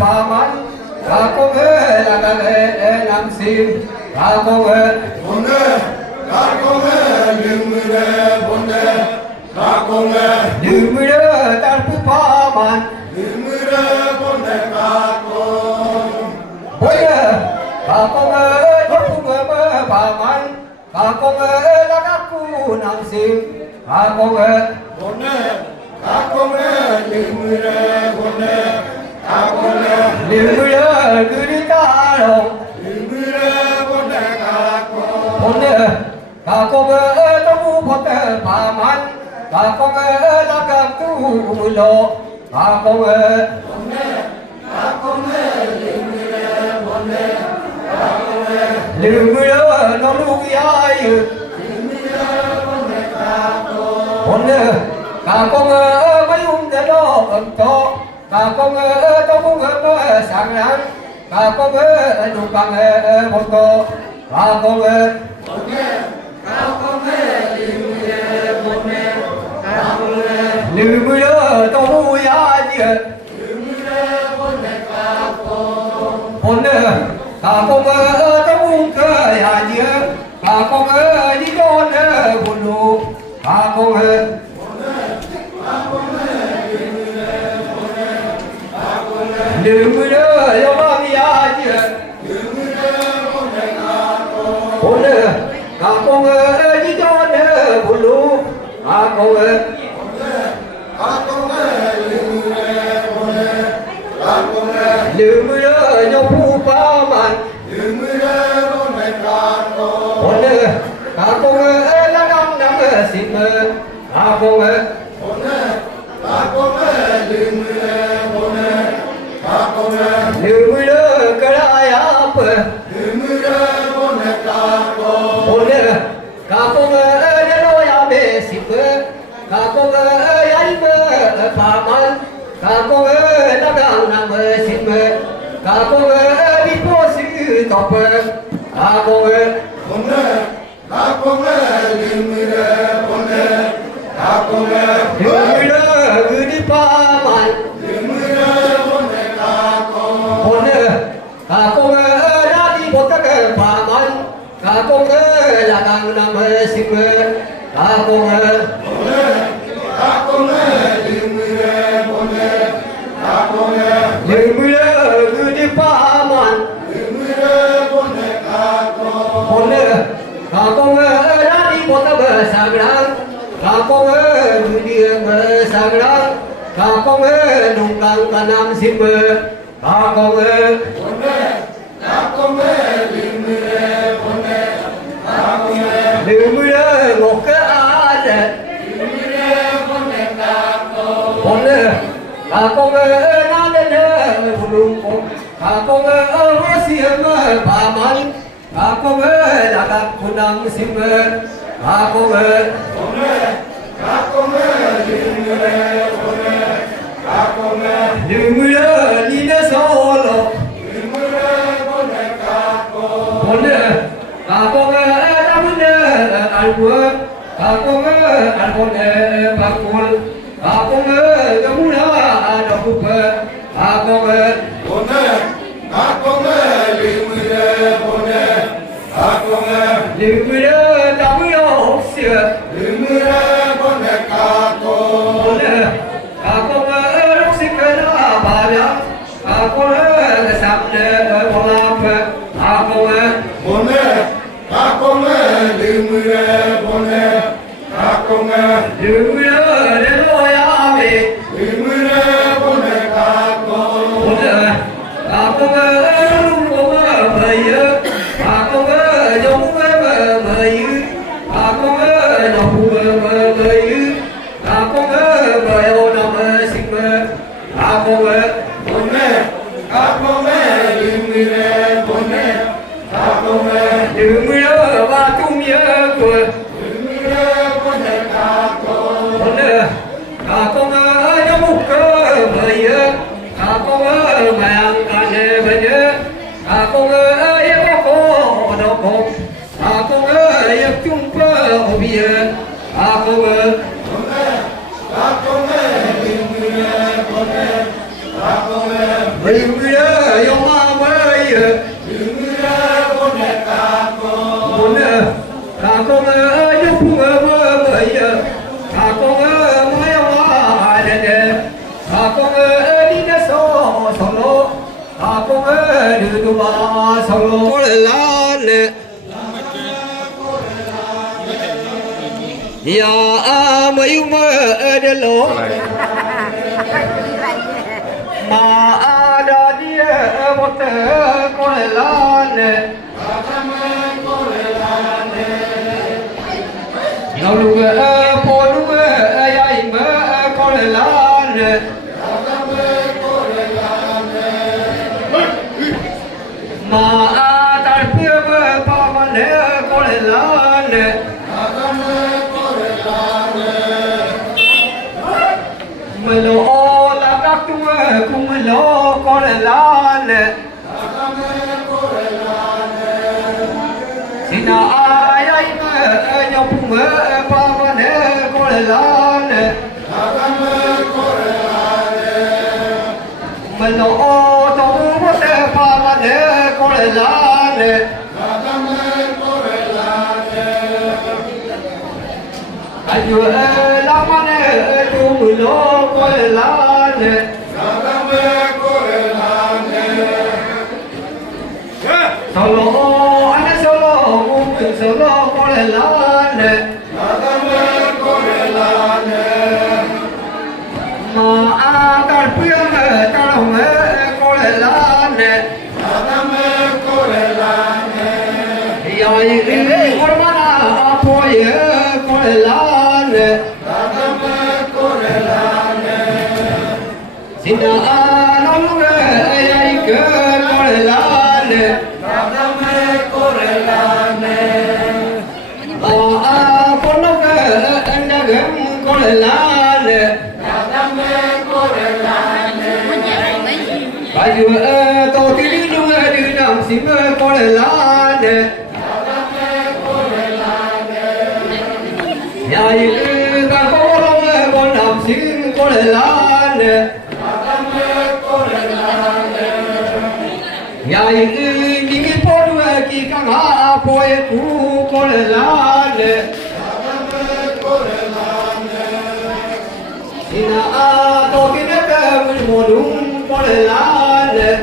bà man bà con là ta làm sim bà con bà con đừng mưa ta phụ bà man ôi bà con nó phụ bà man bà con là các cụ làm sim bà con đừng mưa cứ đi ta đâu bà con nó phụ bà man bà con là các cụ lo bà con đừng mưa nó lúc ai bà con mấy để đó cầm to bà con tôi cũng sáng láng bà con đủ bằng một tô bà con đừng mưa tôi vui ai gì bà con tôi cũng cười ai gì bà con đi con buồn đủ bà con đừng mưa đâu mà đi ai gì bà con đi con buồn đủ bà con đừng mưa nhau phu ba man bà con lá đông nắng xịn bà con đừng mưa cái ai áp bà con để nói áp xịn bà con ấy bà man bà con lá đông nắng xịn bà con đi phố xứ tộc bà con đừng mưa cứ đi ba man bà con đã đi một các bà man bà con là đang nằm xinh bà con đừng mưa cứ đi ba man bà con đã đi một các sáng láng bà con cứ đi sáng láng bà con nung càng cả năm xinh bà con đừng mưa một cái áo bà con nó đến vùng con bà con hóa xiêm bà man bà con là các con đang xiêm bà con đừng mưa đi đến solo bà con đã muốn ăn bữa bà con ăn con bà con giống là đậu phụ bà con đừng mưa đóng yêu xưa bà con lúc sinh ra bà nhá bà con sắm để con làm bà con đừng mưa để lôi áo về bà con lúc con bơi bà con giống bơi bà con nhậu bơi bà con bơi ô nằm sinh bà con đừng mưa và chung nhớ của bà con nhớ một cơ bơi bà con mẹ ăn cả nhà bơi bà con có cô đâu con bà con chung cơ bia bà con đừng con ơi nhóc phu ơi con ơi mai hoa đèn con ơi đi đến số lô con ơi đưa đưa ba số lô con lá nè ya mấy mơ đèn lô mà đã đi một con lá nè nào lúc po lúc ai mơ con lá nè mà ta phía pa mà nè con lá nè mình lo là các chúng cùng lo con lá nè xin ai mơ nhau cùng pa mà nè con lá nè mình lo cho một pa mà nè con lá nè anh vừa làm mà nè chung lo con lá nè solo anh solo một solo con lá nè mà ta phía ta lòng con lá nè rồi con mà thôi con lá nè xin nó lúc ai cơ con lá nè con lúc anh đã gấm con lá nè bà vừa tôi tí đi luôn đi nằm xím con lá nè dài ta có lông con nằm xím con lá nè dài đi cái phố đuôi kỳ căng hạ phôi cũ con lá nè xin tôi cái nếp mình mùa đúng con lá nè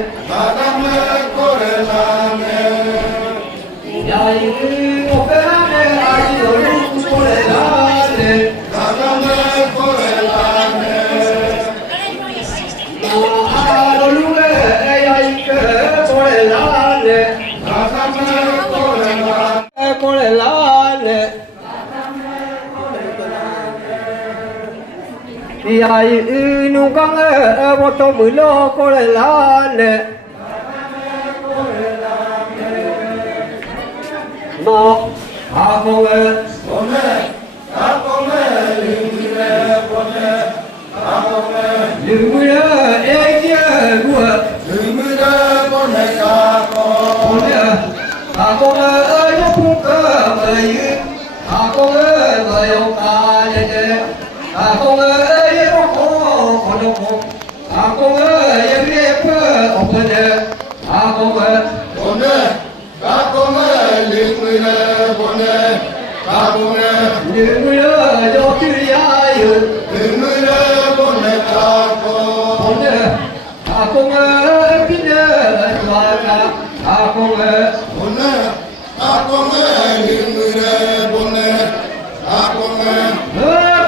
dài một cái nè ai rồi đúng con lá nè đôi lúc ai cơ con lá nè con lá nè ai nu căng một tô mười lô con lá nè một con đừng mưa ê kia của đừng mưa con này con ơi nó cũng cơ mày con ơi mày ông ta nè con ơi con đâu con ơi em đẹp ông nè con ơi con ơi đừng mưa cho tôi ai đừng mưa con này con ơi biết là con ơi đừng mưa con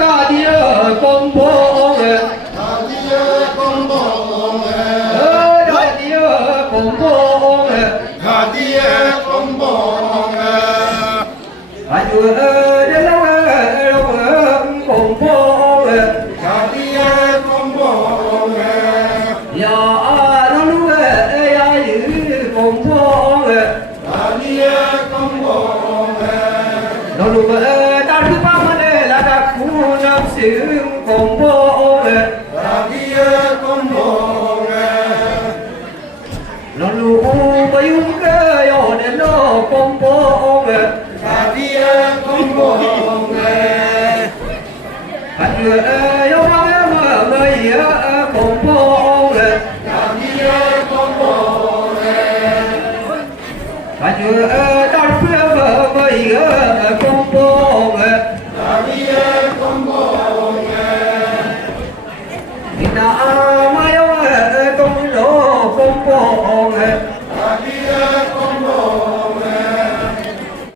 cả đi con bố cả đi con bố anh vừa đến đâu con bố cả đi con bố giờ nó lúc ai giữ con bố cả đi con bố nó lúc ta cứ bao mà là ta khu nam sử con bố cả đi con bố nó lúc bây giờ cái ở đây nó con bố cả đi con bố anh vừa yêu mà người con bố cả đi con bố anh vừa ta phía người